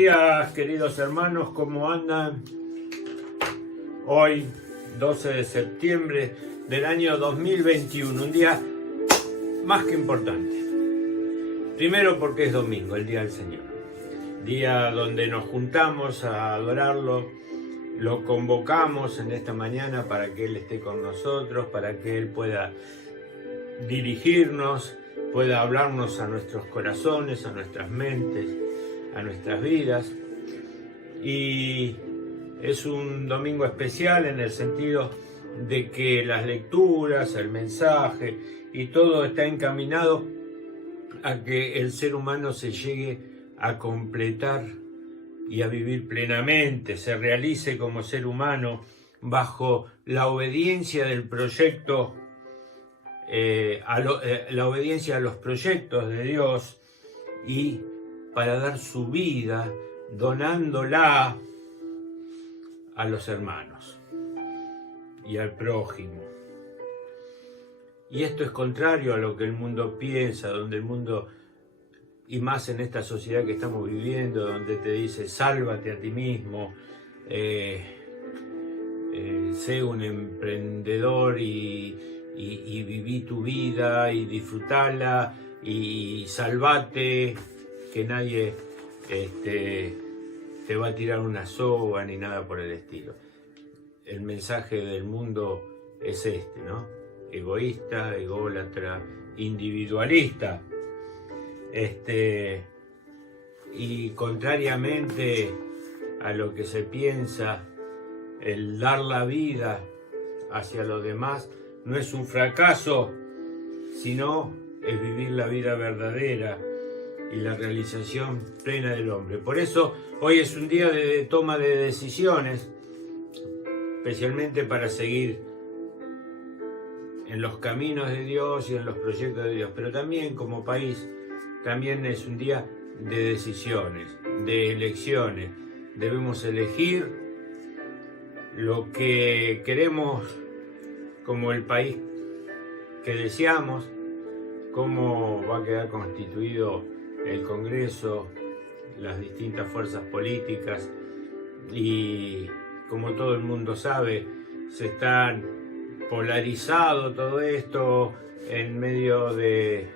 días, queridos hermanos, ¿cómo andan? Hoy, 12 de septiembre del año 2021, un día más que importante. Primero porque es domingo, el Día del Señor. Día donde nos juntamos a adorarlo, lo convocamos en esta mañana para que Él esté con nosotros, para que Él pueda dirigirnos, pueda hablarnos a nuestros corazones, a nuestras mentes, a nuestras vidas. Y es un domingo especial en el sentido de que las lecturas, el mensaje y todo está encaminado a que el ser humano se llegue a completar y a vivir plenamente, se realice como ser humano bajo la obediencia del proyecto, la obediencia a los proyectos de Dios, y para dar su vida donándola a los hermanos y al prójimo. Y esto es contrario a lo que el mundo piensa, donde el mundo, y más en esta sociedad que estamos viviendo, donde te dice sálvate a ti mismo, sé un emprendedor y viví tu vida y disfrutala y salvate, que nadie te va a tirar una soga ni nada por el estilo. El mensaje del mundo es este, ¿no? Egoísta, ególatra, individualista. Y contrariamente a lo que se piensa, el dar la vida hacia los demás no es un fracaso, sino es vivir la vida verdadera y la realización plena del hombre. Por eso hoy es un día de toma de decisiones, especialmente para seguir en los caminos de Dios y en los proyectos de Dios, pero también como país, también es un día de decisiones, de elecciones. Debemos elegir lo que queremos como el país que deseamos, cómo va a quedar constituido el Congreso, las distintas fuerzas políticas, y como todo el mundo sabe, se están polarizado todo esto en medio de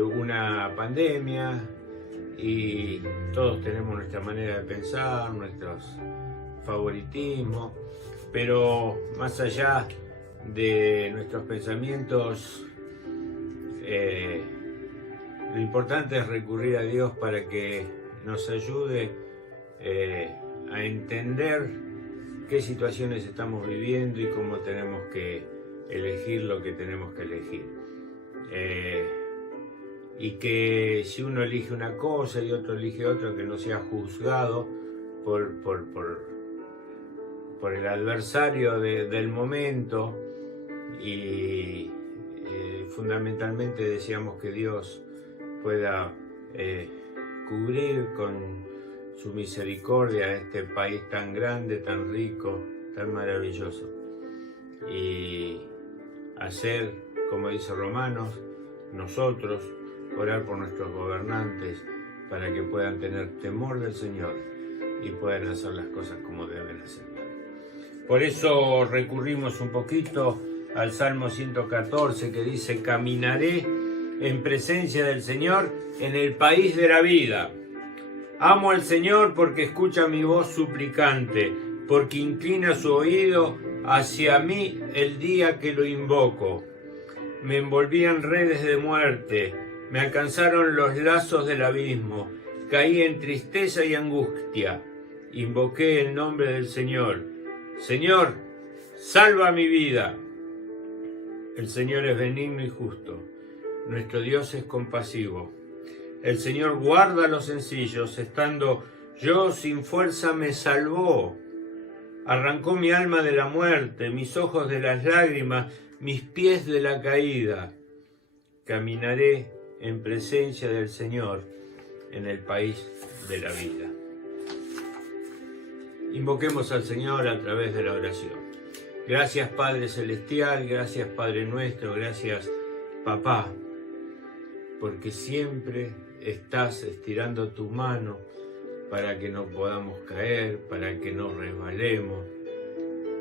una pandemia, y todos tenemos nuestra manera de pensar, nuestros favoritismos, pero más allá de nuestros pensamientos, lo importante es recurrir a Dios para que nos ayude a entender qué situaciones estamos viviendo y cómo tenemos que elegir lo que tenemos que elegir. Y que si uno elige una cosa y otro elige otra, que no sea juzgado por el adversario del momento. Y fundamentalmente deseamos que Dios pueda cubrir con su misericordia a este país tan grande, tan rico, tan maravilloso, y hacer, como dice Romanos, nosotros orar por nuestros gobernantes para que puedan tener temor del Señor y puedan hacer las cosas como deben hacer. Por eso recurrimos un poquito al Salmo 114, que dice: caminaré en presencia del Señor en el país de la vida. Amo al Señor porque escucha mi voz suplicante, porque inclina su oído hacia mí el día que lo invoco. Me envolví en redes de muerte, me alcanzaron los lazos del abismo, caí en tristeza y angustia. Invoqué el nombre del Señor. Señor, salva mi vida. El Señor es benigno y justo. Nuestro Dios es compasivo. El Señor guarda a los sencillos, estando yo sin fuerza me salvó. Arrancó mi alma de la muerte, mis ojos de las lágrimas, mis pies de la caída. Caminaré en presencia del Señor en el país de la vida. Invoquemos al Señor a través de la oración. Gracias Padre Celestial, gracias Padre nuestro, gracias Papá, porque siempre estás estirando tu mano para que no podamos caer, para que no resbalemos,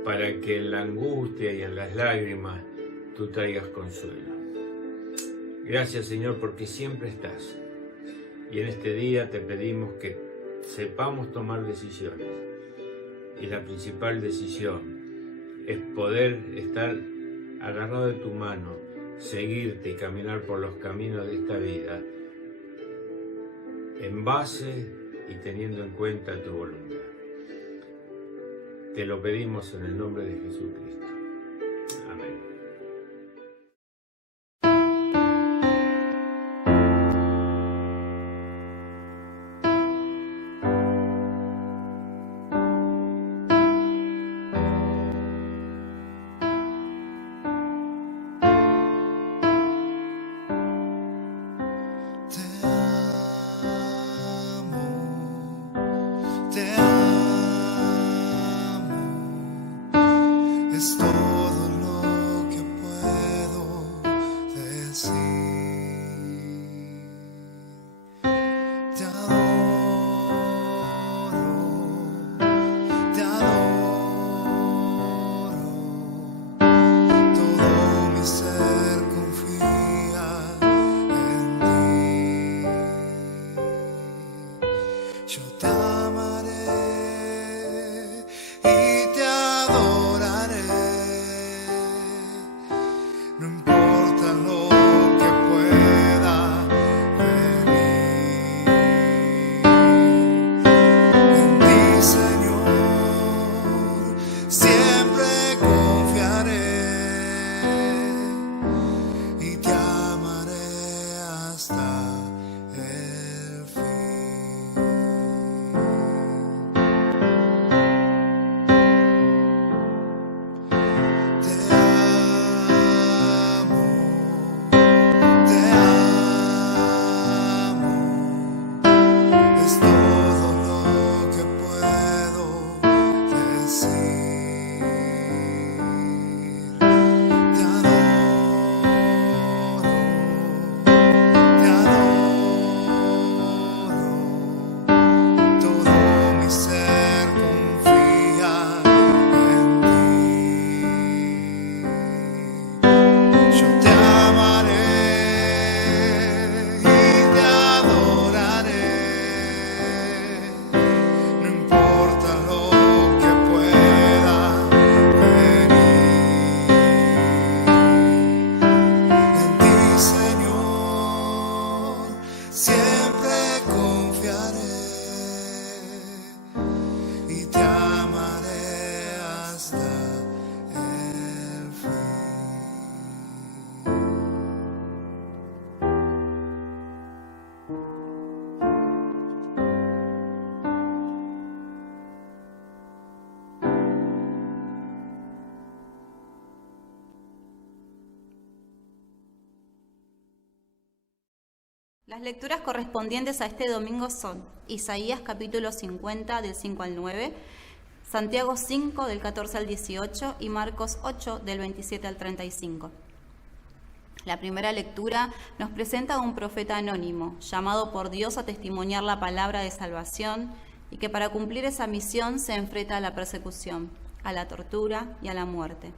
para que en la angustia y en las lágrimas tú traigas consuelo. Gracias, Señor, porque siempre estás. Y en este día te pedimos que sepamos tomar decisiones. Y la principal decisión es poder estar agarrado de tu mano, seguirte y caminar por los caminos de esta vida en base y teniendo en cuenta tu voluntad. Te lo pedimos en el nombre de Jesucristo. Amén. Es todo lo que puedo decir. Te adoro, todo mi ser confía en ti. Yo te amaré y te adoraré. No importa lo que pueda venir. En ti, Señor, siempre confiaré y te amaré hasta el fin. Te amo, es todo lo que puedo decir. Te adoro, todo mi ser confía en ti. Yo te amaré y te adoraré. No importa lo que pueda venir. En ti, Señor, siempre confiaré y te amaré hasta el fin. Las lecturas correspondientes a este domingo son Isaías capítulo 50 del 5 al 9, Santiago 5 del 14 al 18 y Marcos 8 del 27 al 35. La primera lectura nos presenta a un profeta anónimo, llamado por Dios a testimoniar la palabra de salvación y que para cumplir esa misión se enfrenta a la persecución, a la tortura y a la muerte.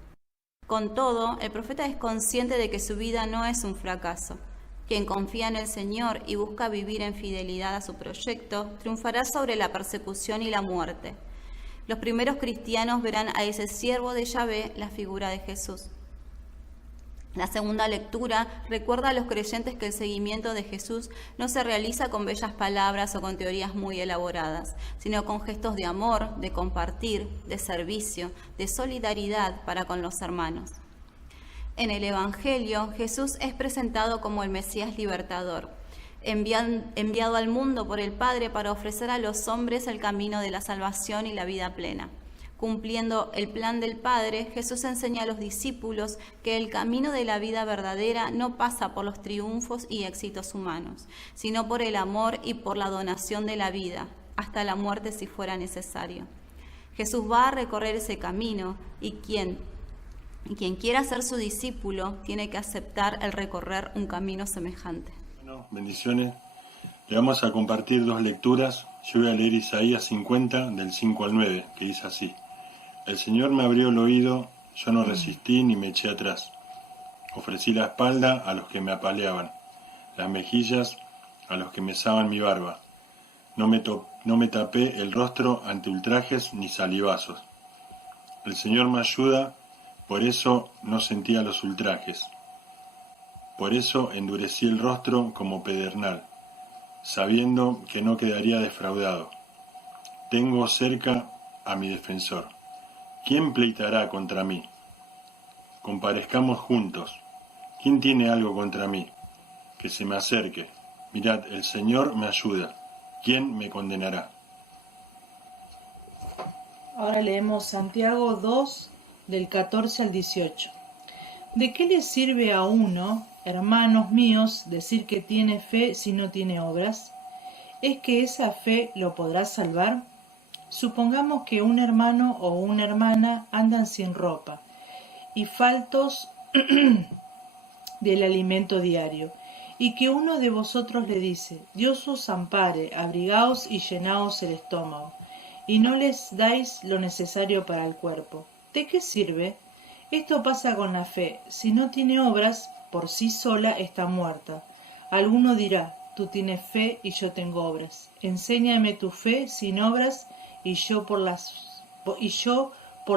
Con todo, el profeta es consciente de que su vida no es un fracaso. Quien confía en el Señor y busca vivir en fidelidad a su proyecto, triunfará sobre la persecución y la muerte. Los primeros cristianos verán a ese siervo de Yahvé la figura de Jesús. La segunda lectura recuerda a los creyentes que el seguimiento de Jesús no se realiza con bellas palabras o con teorías muy elaboradas, sino con gestos de amor, de compartir, de servicio, de solidaridad para con los hermanos. En el Evangelio, Jesús es presentado como el Mesías libertador, enviado al mundo por el Padre para ofrecer a los hombres el camino de la salvación y la vida plena. Cumpliendo el plan del Padre, Jesús enseña a los discípulos que el camino de la vida verdadera no pasa por los triunfos y éxitos humanos, sino por el amor y por la donación de la vida, hasta la muerte si fuera necesario. Jesús va a recorrer ese camino y quien quiera ser su discípulo tiene que aceptar el recorrer un camino semejante. Bueno, bendiciones. Le vamos a compartir dos lecturas. Yo voy a leer Isaías 50 del 5 al 9, que dice así: El Señor me abrió el oído, yo no resistí ni me eché atrás. Ofrecí la espalda a los que me apaleaban, las mejillas a los que mesaban mi barba. No me tapé el rostro ante ultrajes ni salivazos. El Señor me ayuda, por eso no sentía los ultrajes. Por eso endurecí el rostro como pedernal, sabiendo que no quedaría defraudado. Tengo cerca a mi defensor. ¿Quién pleitará contra mí? Comparezcamos juntos. ¿Quién tiene algo contra mí? Que se me acerque. Mirad, el Señor me ayuda. ¿Quién me condenará? Ahora leemos Santiago 2, del 14 al 18. ¿De qué le sirve a uno, hermanos míos, decir que tiene fe si no tiene obras? ¿Es que esa fe lo podrá salvar? Supongamos que un hermano o una hermana andan sin ropa y faltos del alimento diario, y que uno de vosotros le dice: Dios os ampare, abrigaos y llenaos el estómago, y no les dais lo necesario para el cuerpo. ¿De qué sirve? Esto pasa con la fe. Si no tiene obras, por sí sola está muerta. Alguno dirá: tú tienes fe y yo tengo obras. Enséñame tu fe sin obras, y yo por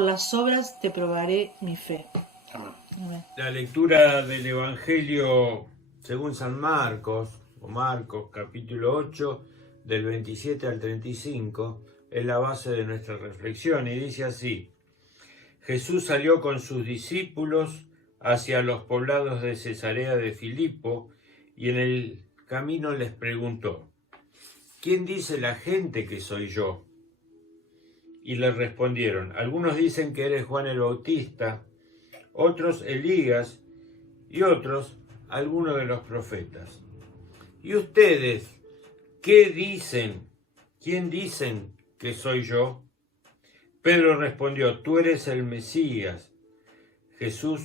las obras te probaré mi fe. Amén. La lectura del Evangelio según San Marcos, o Marcos, capítulo 8, del 27 al 35, es la base de nuestra reflexión y dice así: Jesús salió con sus discípulos hacia los poblados de Cesarea de Filipo y en el camino les preguntó: ¿quién dice la gente que soy yo? Y le respondieron: algunos dicen que eres Juan el Bautista, otros Elías y otros algunos de los profetas. ¿Y ustedes qué dicen? ¿Quién dicen que soy yo? Pedro respondió: tú eres el Mesías. Jesús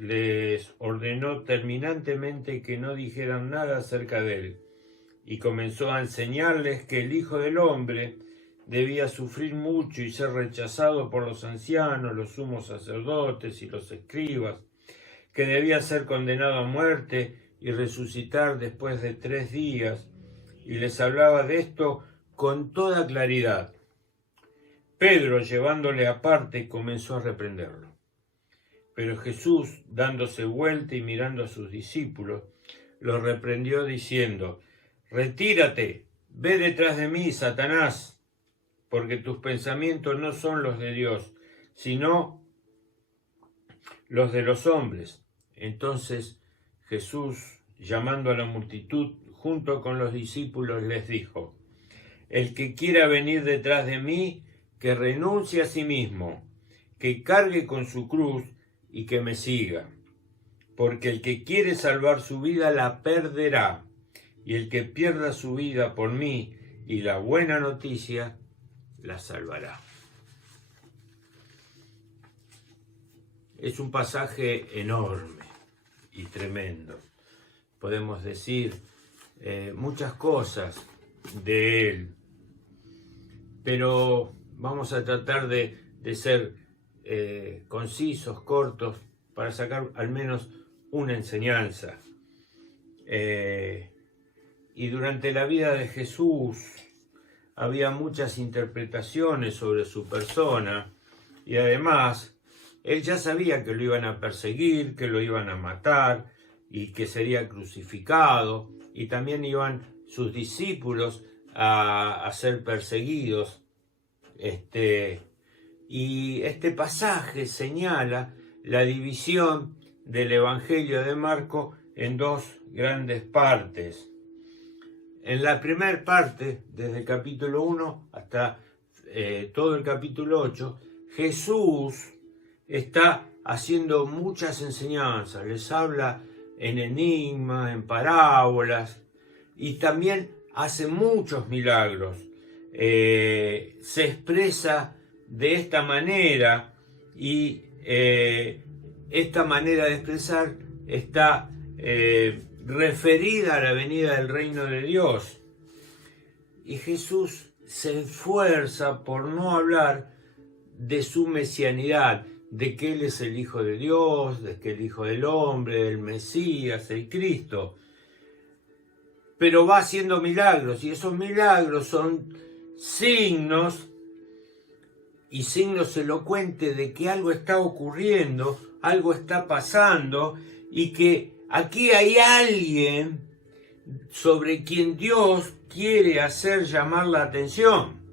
les ordenó terminantemente que no dijeran nada acerca de él y comenzó a enseñarles que el Hijo del Hombre debía sufrir mucho y ser rechazado por los ancianos, los sumos sacerdotes y los escribas, que debía ser condenado a muerte y resucitar después de 3 días, y les hablaba de esto con toda claridad. Pedro, llevándole aparte, comenzó a reprenderlo. Pero Jesús, dándose vuelta y mirando a sus discípulos, los reprendió diciendo: retírate, ve detrás de mí, Satanás, porque tus pensamientos no son los de Dios, sino los de los hombres. Entonces Jesús, llamando a la multitud, junto con los discípulos, les dijo: el que quiera venir detrás de mí, que renuncie a sí mismo, que cargue con su cruz y que me siga. Porque el que quiere salvar su vida la perderá, y el que pierda su vida por mí y la buena noticia la salvará. Es un pasaje enorme y tremendo. Podemos decir muchas cosas de él, pero vamos a tratar de ser concisos, cortos, para sacar al menos una enseñanza. Y durante la vida de Jesús había muchas interpretaciones sobre su persona, y además él ya sabía que lo iban a perseguir, que lo iban a matar y que sería crucificado, y también iban sus discípulos a ser perseguidos. Y este pasaje señala la división del Evangelio de Marco en 2 grandes partes. En la primera parte, desde el capítulo 1 hasta todo el capítulo 8, Jesús está haciendo muchas enseñanzas, les habla en enigmas, en parábolas, y también hace muchos milagros. Se expresa de esta manera, y esta manera de expresar está referida a la venida del reino de Dios. Y Jesús se esfuerza por no hablar de su mesianidad, de que Él es el Hijo de Dios, de que el Hijo del Hombre, el Mesías, el Cristo. Pero va haciendo milagros, y esos milagros son signos, y signos elocuentes de que algo está ocurriendo, algo está pasando, y que aquí hay alguien sobre quien Dios quiere hacer llamar la atención.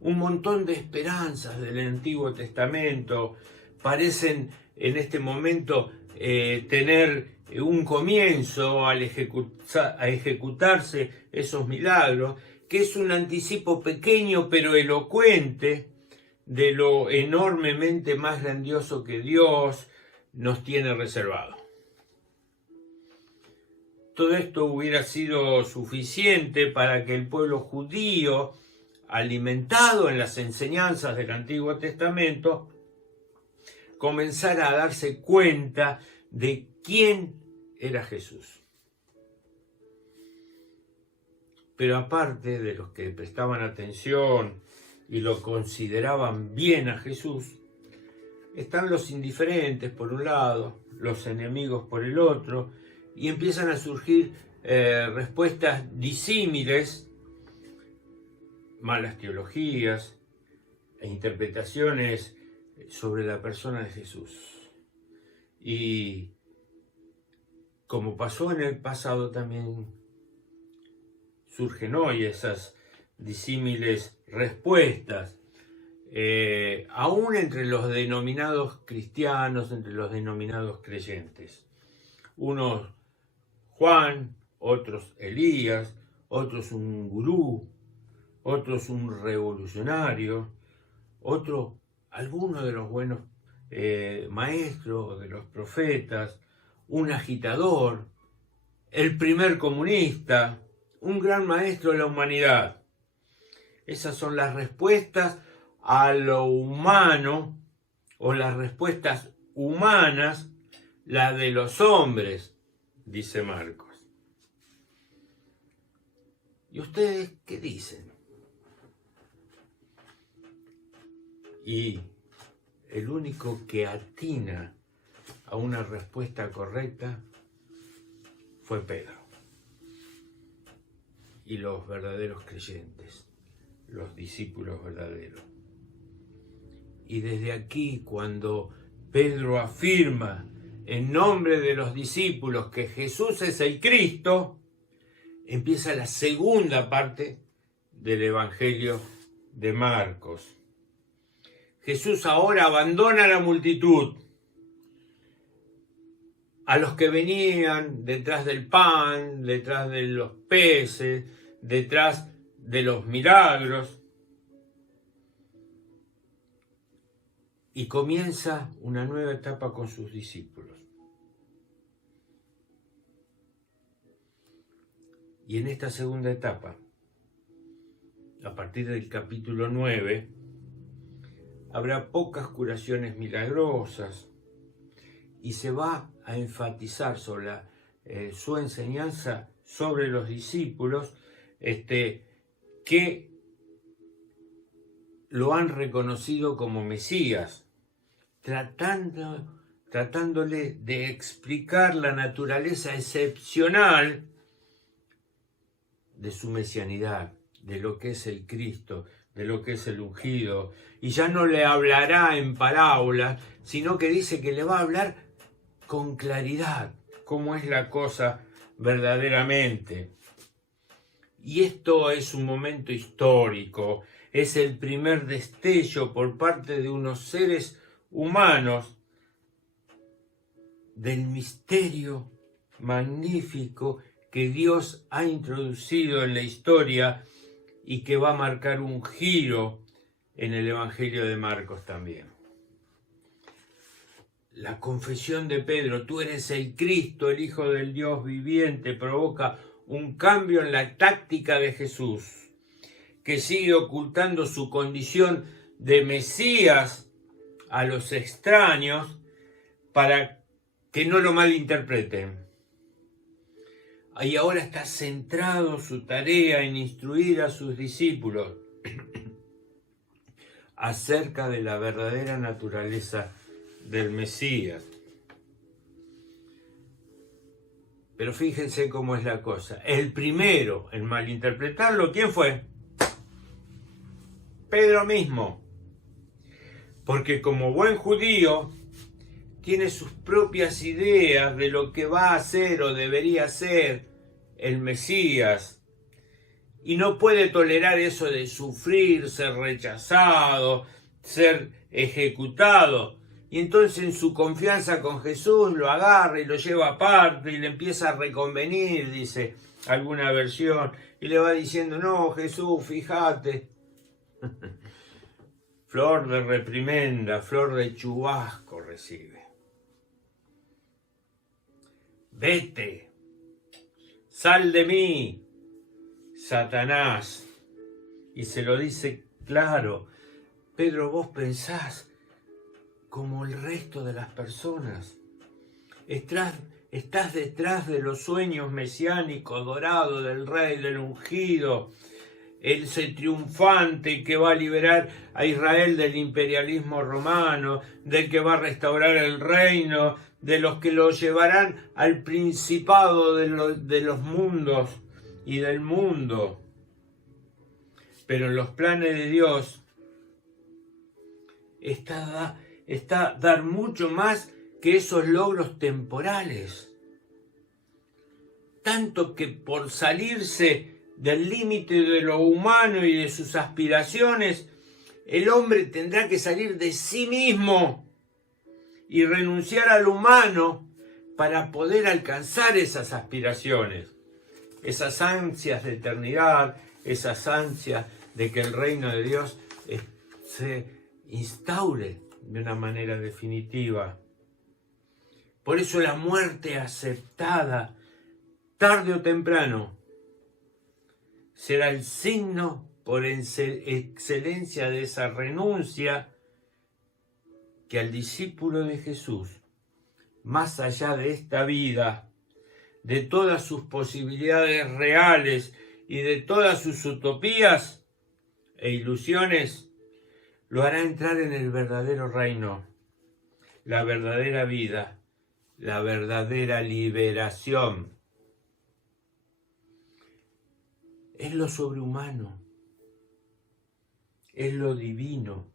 Un montón de esperanzas del Antiguo Testamento parecen en este momento tener un comienzo al ejecutarse esos milagros, que es un anticipo pequeño pero elocuente de lo enormemente más grandioso que Dios nos tiene reservado. Todo esto hubiera sido suficiente para que el pueblo judío, alimentado en las enseñanzas del Antiguo Testamento, comenzara a darse cuenta de quién era Jesús. Pero aparte de los que prestaban atención y lo consideraban bien a Jesús, están los indiferentes por un lado, los enemigos por el otro, y empiezan a surgir respuestas disímiles, malas teologías e interpretaciones sobre la persona de Jesús. Y como pasó en el pasado, también surgen hoy esas disímiles respuestas, aún entre los denominados cristianos, entre los denominados creyentes. Unos Juan, otros Elías, otros un gurú, otros un revolucionario, otro alguno de los buenos maestros, de los profetas, un agitador, el primer comunista, un gran maestro de la humanidad. Esas son las respuestas a lo humano, o las respuestas humanas, las de los hombres, dice Marcos. ¿Y ustedes qué dicen? Y el único que atina a una respuesta correcta fue Pedro. Y los verdaderos creyentes, los discípulos verdaderos. Y desde aquí, cuando Pedro afirma en nombre de los discípulos que Jesús es el Cristo, empieza la segunda parte del Evangelio de Marcos. Jesús ahora abandona a la multitud, a los que venían detrás del pan, detrás de los peces, detrás de los milagros, y comienza una nueva etapa con sus discípulos. Y en esta segunda etapa, a partir del capítulo 9, habrá pocas curaciones milagrosas y se va a enfatizar sobre su enseñanza sobre los discípulos que lo han reconocido como Mesías, tratándole de explicar la naturaleza excepcional de su mesianidad, de lo que es el Cristo, de lo que es el ungido. Y ya no le hablará en parábolas, sino que dice que le va a hablar con claridad, cómo es la cosa verdaderamente. Y esto es un momento histórico, es el primer destello por parte de unos seres humanos del misterio magnífico que Dios ha introducido en la historia y que va a marcar un giro en el Evangelio de Marcos también. La confesión de Pedro, tú eres el Cristo, el Hijo del Dios viviente, provoca un cambio en la táctica de Jesús, que sigue ocultando su condición de Mesías a los extraños para que no lo malinterpreten. y ahora está centrado su tarea en instruir a sus discípulos acerca de la verdadera naturaleza del Mesías. Pero fíjense cómo es la cosa. El primero en malinterpretarlo, ¿quién fue? Pedro mismo. Porque como buen judío, tiene sus propias ideas de lo que va a ser o debería ser el Mesías. Y no puede tolerar eso de sufrir, ser rechazado, ser ejecutado. Y entonces en su confianza con Jesús lo agarra y lo lleva aparte y le empieza a reconvenir, dice alguna versión. Y le va diciendo, no, Jesús, fíjate. Flor de reprimenda, flor de chubasco recibe. Vete, sal de mí, Satanás. Y se lo dice claro. Pedro, vos pensás como el resto de las personas. Estás detrás de los sueños mesiánicos dorados del rey, del ungido, ese triunfante que va a liberar a Israel del imperialismo romano, del que va a restaurar el reino, de los que lo llevarán al principado de los mundos y del mundo. Pero en los planes de Dios está dar mucho más que esos logros temporales. Tanto que por salirse del límite de lo humano y de sus aspiraciones, el hombre tendrá que salir de sí mismo y renunciar a lo humano para poder alcanzar esas aspiraciones, esas ansias de eternidad, esas ansias de que el reino de Dios se instaure de una manera definitiva. Por eso la muerte aceptada, tarde o temprano, será el signo por excelencia de esa renuncia que al discípulo de Jesús, más allá de esta vida, de todas sus posibilidades reales y de todas sus utopías e ilusiones, lo hará entrar en el verdadero reino, la verdadera vida, la verdadera liberación. Es lo sobrehumano, es lo divino,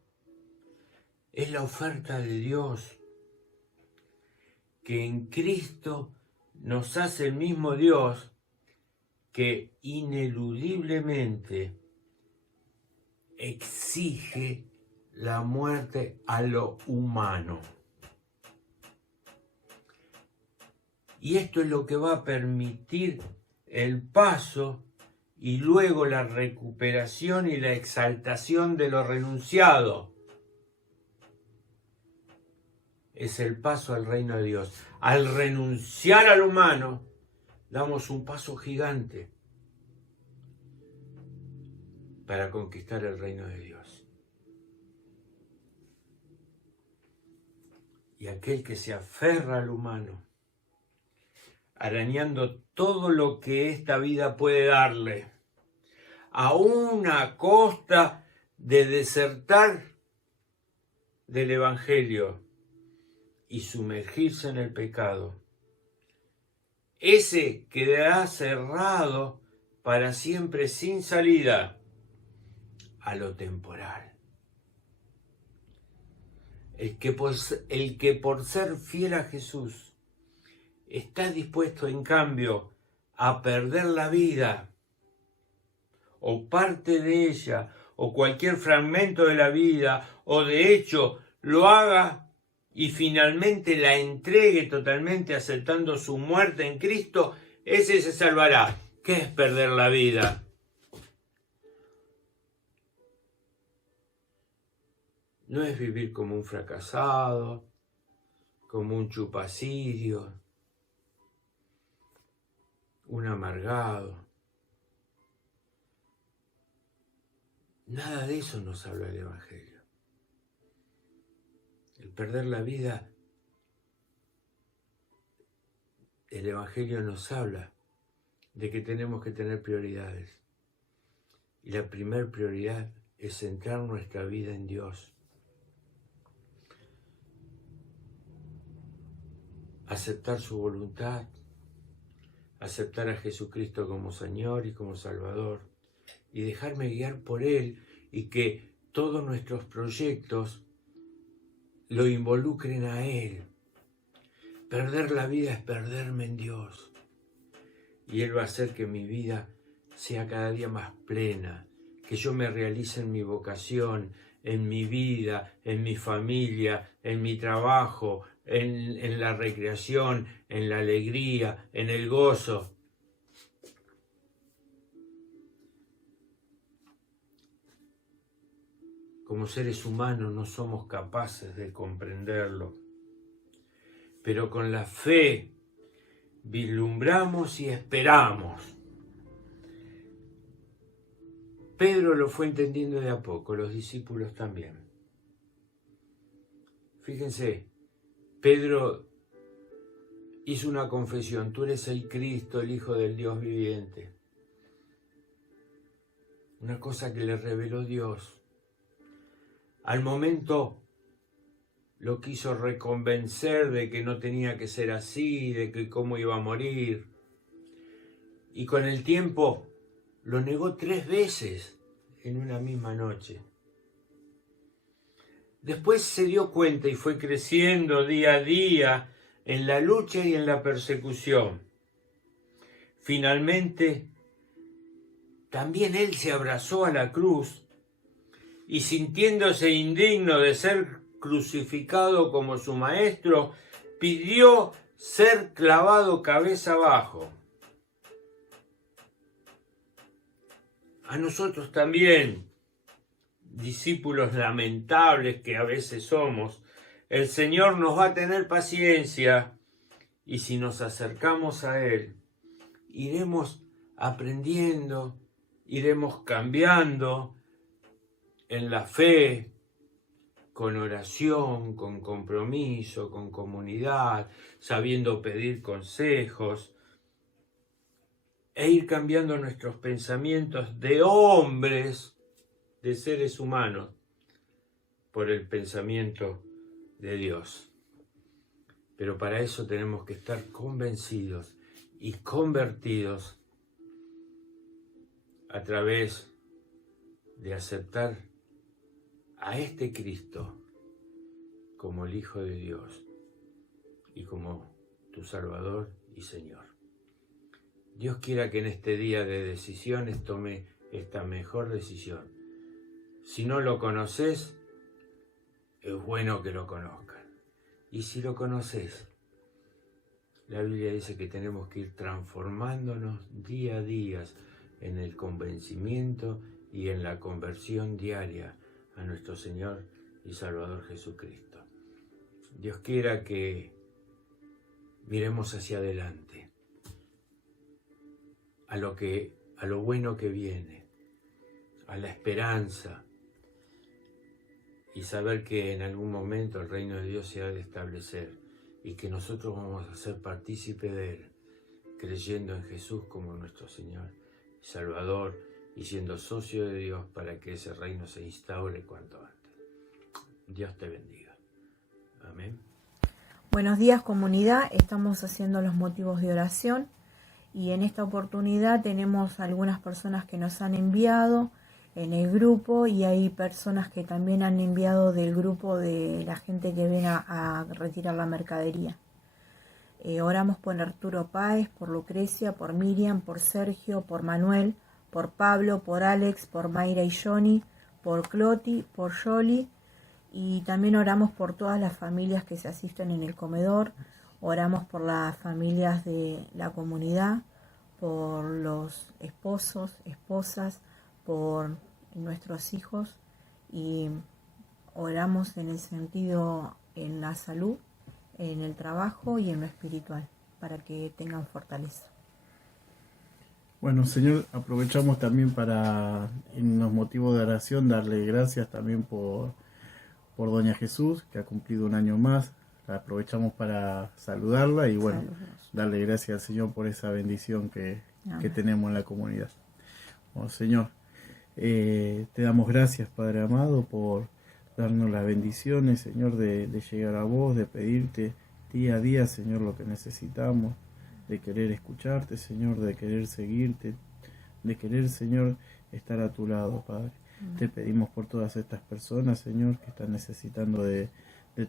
es la oferta de Dios, que en Cristo nos hace el mismo Dios que ineludiblemente exige la muerte a lo humano. Y esto es lo que va a permitir el paso y luego la recuperación y la exaltación de lo renunciado. Es el paso al reino de Dios. Al renunciar al humano, damos un paso gigante para conquistar el reino de Dios. Y aquel que se aferra al humano, arañando todo lo que esta vida puede darle, aún a costa de desertar del Evangelio y sumergirse en el pecado, ese quedará cerrado para siempre sin salida a lo temporal. El que por ser fiel a Jesús está dispuesto, en cambio, a perder la vida o parte de ella o cualquier fragmento de la vida, o de hecho lo haga y finalmente la entregue totalmente aceptando su muerte en Cristo, ese se salvará. ¿Qué es perder la vida? No es vivir como un fracasado, como un chupacidio, un amargado. Nada de eso nos habla el Evangelio. El perder la vida, el Evangelio nos habla de que tenemos que tener prioridades. Y la primera prioridad es centrar nuestra vida en Dios. Aceptar su voluntad, aceptar a Jesucristo como Señor y como Salvador, y dejarme guiar por Él, y que todos nuestros proyectos lo involucren a Él. Perder la vida es perderme en Dios, y Él va a hacer que mi vida sea cada día más plena, que yo me realice en mi vocación, en mi vida, en mi familia, en mi trabajo, en la recreación, en la alegría, en el gozo. Como seres humanos no somos capaces de comprenderlo, pero con la fe vislumbramos y esperamos. Pedro lo fue entendiendo de a poco, los discípulos también. Fíjense, Pedro hizo una confesión: tú eres el Cristo, el Hijo del Dios viviente. Una cosa que le reveló Dios. Al momento lo quiso reconvencer de que no tenía que ser así, de que cómo iba a morir. Y con el tiempo lo negó 3 veces en una misma noche. Después se dio cuenta y fue creciendo día a día en la lucha y en la persecución. Finalmente, también él se abrazó a la cruz y, sintiéndose indigno de ser crucificado como su maestro, pidió ser clavado cabeza abajo. A nosotros también, discípulos lamentables que a veces somos, el Señor nos va a tener paciencia, y si nos acercamos a Él, iremos aprendiendo, iremos cambiando en la fe, con oración, con compromiso, con comunidad, sabiendo pedir consejos, e ir cambiando nuestros pensamientos de hombres, de seres humanos, por el pensamiento de Dios. Pero para eso tenemos que estar convencidos y convertidos a través de aceptar a este Cristo como el Hijo de Dios y como tu Salvador y Señor. Dios quiera que en este día de decisiones tome esta mejor decisión. Si no lo conoces, es bueno que lo conozcan. Y si lo conoces, la Biblia dice que tenemos que ir transformándonos día a día en el convencimiento y en la conversión diaria a nuestro Señor y Salvador Jesucristo. Dios quiera que miremos hacia adelante, a lo bueno que viene, a la esperanza, y saber que en algún momento el reino de Dios se ha de establecer y que nosotros vamos a ser partícipes de Él, creyendo en Jesús como nuestro Señor y Salvador, y siendo socio de Dios para que ese reino se instaure cuanto antes. Dios te bendiga. Amén. Buenos días, comunidad. Estamos haciendo los motivos de oración y en esta oportunidad tenemos algunas personas que nos han enviado en el grupo, y hay personas que también han enviado del grupo de la gente que viene a retirar la mercadería. Oramos por Arturo Páez, por Lucrecia, por Miriam, por Sergio, por Manuel, por Pablo, por Alex, por Mayra y Johnny, por Cloti, por Yoli, y también oramos por todas las familias que se asisten en el comedor. Oramos por las familias de la comunidad, por los esposos, esposas, por nuestros hijos, y oramos en el sentido en la salud, en el trabajo y en lo espiritual, para que tengan fortaleza. Bueno, Señor, aprovechamos también para, en los motivos de oración, darle gracias también por Doña Jesús, que ha cumplido un año más. Aprovechamos para saludarla y bueno, darle gracias al Señor por esa bendición que que tenemos en la comunidad. Oh, Señor, te damos gracias, Padre amado, por darnos las bendiciones, Señor, de llegar a vos, de pedirte día a día, Señor, lo que necesitamos, de querer escucharte, Señor, de querer seguirte, de querer, Señor, estar a tu lado, Padre. Te pedimos por todas estas personas, Señor, que están necesitando de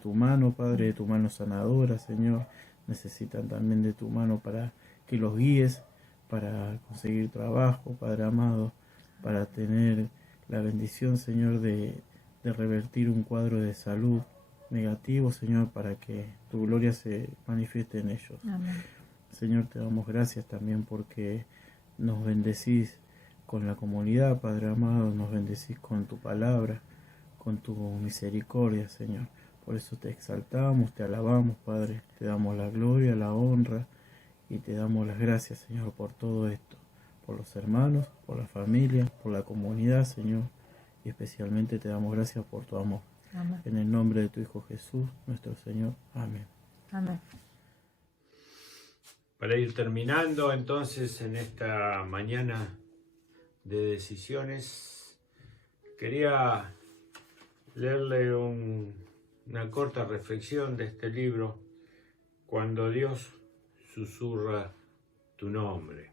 tu mano, Padre, de tu mano sanadora, Señor. Necesitan también de tu mano para que los guíes, para conseguir trabajo, Padre amado, para tener la bendición, Señor, de revertir un cuadro de salud negativo, Señor, para que tu gloria se manifieste en ellos. Amén. Señor, te damos gracias también porque nos bendecís con la comunidad, Padre amado, nos bendecís con tu palabra, con tu misericordia, Señor. Por eso te exaltamos, te alabamos, Padre, te damos la gloria, la honra y te damos las gracias, Señor, por todo esto, por los hermanos, por la familia, por la comunidad, Señor, y especialmente te damos gracias por tu amor. Amén. En el nombre de tu Hijo Jesús, nuestro Señor. Amén. Amén. Para ir terminando entonces en esta mañana de decisiones, quería leerle una corta reflexión de este libro, Cuando Dios susurra tu nombre.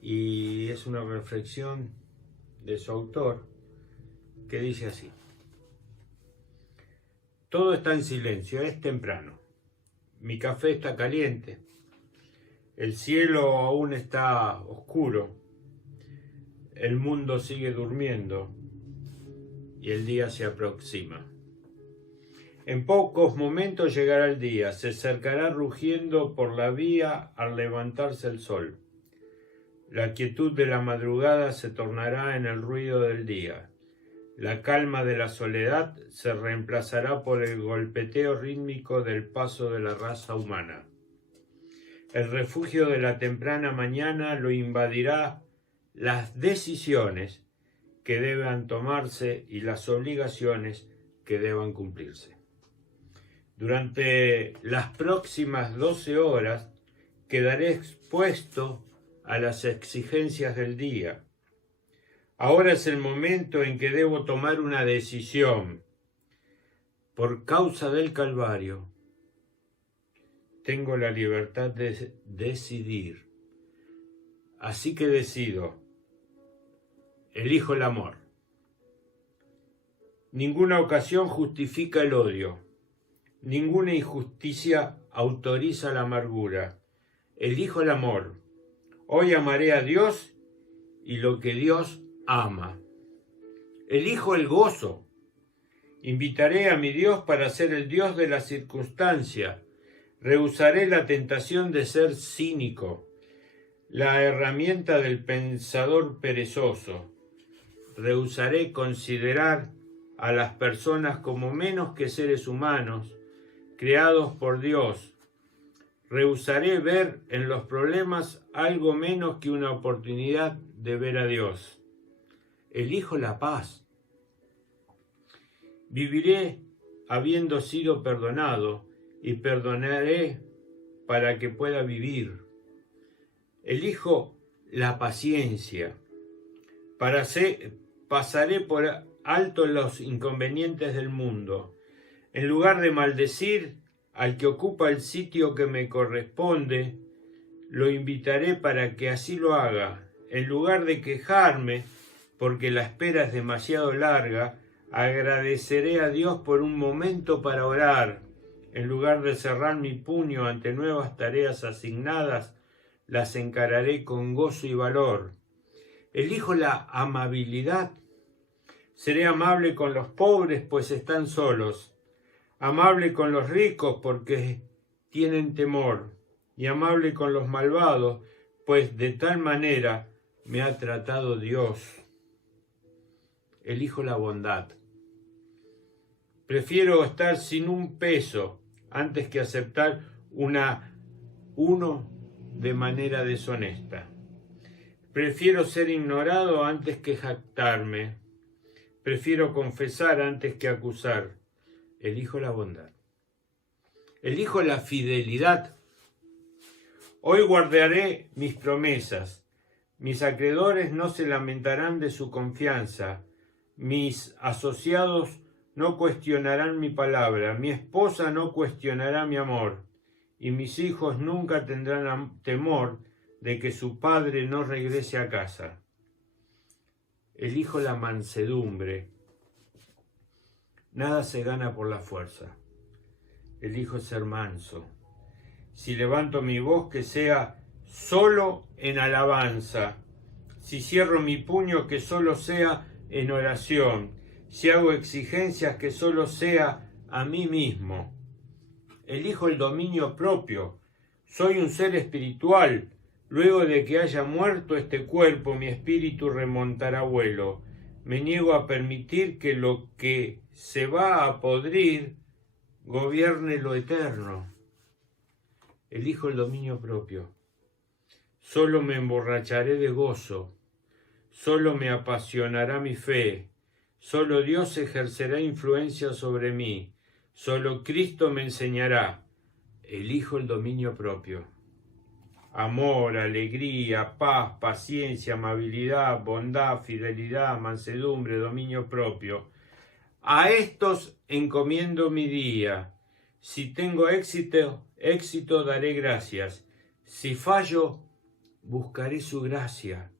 Y es una reflexión de su autor que dice así: todo está en silencio, es temprano. Mi café está caliente. El cielo aún está oscuro. El mundo sigue durmiendo y el día se aproxima. En pocos momentos llegará el día, se acercará rugiendo por la vía al levantarse el sol. La quietud de la madrugada se tornará en el ruido del día. La calma de la soledad se reemplazará por el golpeteo rítmico del paso de la raza humana. El refugio de la temprana mañana lo invadirá las decisiones que deban tomarse y las obligaciones que deban cumplirse. Durante las próximas 12 horas quedaré expuesto a las exigencias del día. Ahora es el momento en que debo tomar una decisión. Por causa del Calvario, tengo la libertad de decidir. Así que decido. Elijo el amor. Ninguna ocasión justifica el odio. Ninguna injusticia autoriza la amargura. Elijo el amor. Hoy amaré a Dios y lo que Dios ama. Elijo el gozo. Invitaré a mi Dios para ser el Dios de la circunstancia. Rehusaré la tentación de ser cínico, la herramienta del pensador perezoso. Rehusaré considerar a las personas como menos que seres humanos, creados por Dios. Rehusaré ver en los problemas algo menos que una oportunidad de ver a Dios. Elijo la paz. Viviré habiendo sido perdonado y perdonaré para que pueda vivir. Elijo la paciencia. Pasaré por alto los inconvenientes del mundo. En lugar de maldecir al que ocupa el sitio que me corresponde, lo invitaré para que así lo haga. En lugar de quejarme porque la espera es demasiado larga, agradeceré a Dios por un momento para orar. En lugar de cerrar mi puño ante nuevas tareas asignadas, las encararé con gozo y valor. Elijo la amabilidad. Seré amable con los pobres, pues están solos. Amable con los ricos, porque tienen temor. Y amable con los malvados, pues de tal manera me ha tratado Dios. Elijo la bondad. Prefiero estar sin un peso antes que aceptar uno de manera deshonesta. Prefiero ser ignorado antes que jactarme. Prefiero confesar antes que acusar. Elijo la bondad. Elijo la fidelidad. Hoy guardaré mis promesas. Mis acreedores no se lamentarán de su confianza. Mis asociados no cuestionarán mi palabra. Mi esposa no cuestionará mi amor. Y mis hijos nunca tendrán temor de que su padre no regrese a casa. Elijo la mansedumbre. Nada se gana por la fuerza. Elijo ser manso. Si levanto mi voz, que sea solo en alabanza. Si cierro mi puño, que solo sea en oración. Si hago exigencias, que solo sea a mí mismo. Elijo el dominio propio. Soy un ser espiritual. Luego de que haya muerto este cuerpo, mi espíritu remontará vuelo. Me niego a permitir que lo que se va a podrir gobierne lo eterno. Elijo el dominio propio. Solo me emborracharé de gozo. Solo me apasionará mi fe. Solo Dios ejercerá influencia sobre mí. Solo Cristo me enseñará. Elijo el dominio propio. Amor, alegría, paz, paciencia, amabilidad, bondad, fidelidad, mansedumbre, dominio propio. A estos encomiendo mi día. Si tengo éxito daré gracias. Si fallo, buscaré su gracia.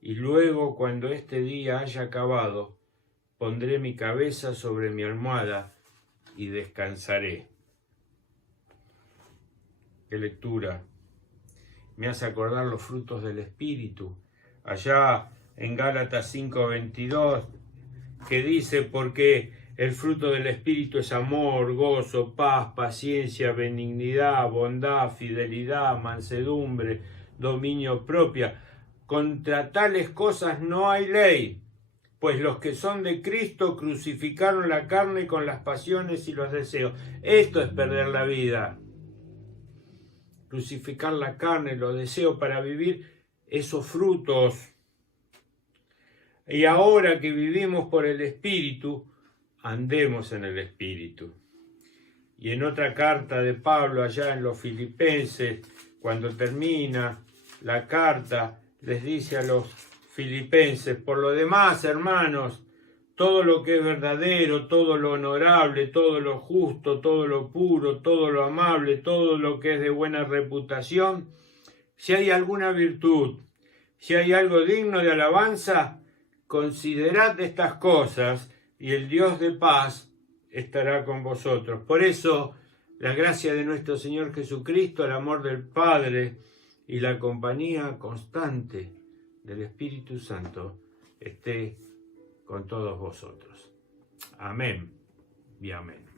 Y luego, cuando este día haya acabado, pondré mi cabeza sobre mi almohada y descansaré. ¡Qué lectura! Me hace acordar los frutos del Espíritu. Allá en Gálatas 5:22, que dice, porque el fruto del Espíritu es amor, gozo, paz, paciencia, benignidad, bondad, fidelidad, mansedumbre, dominio propio. Contra tales cosas no hay ley, pues los que son de Cristo crucificaron la carne con las pasiones y los deseos. Esto es perder la vida. Crucificar la carne, los deseos para vivir esos frutos. Y ahora que vivimos por el Espíritu, andemos en el Espíritu. Y en otra carta de Pablo, allá en los Filipenses, cuando termina la carta, les dice a los filipenses, por lo demás, hermanos, todo lo que es verdadero, todo lo honorable, todo lo justo, todo lo puro, todo lo amable, todo lo que es de buena reputación, si hay alguna virtud, si hay algo digno de alabanza, considerad estas cosas y el Dios de paz estará con vosotros. Por eso, la gracia de nuestro Señor Jesucristo, el amor del Padre y la compañía constante del Espíritu Santo esté con todos vosotros. Amén y amén.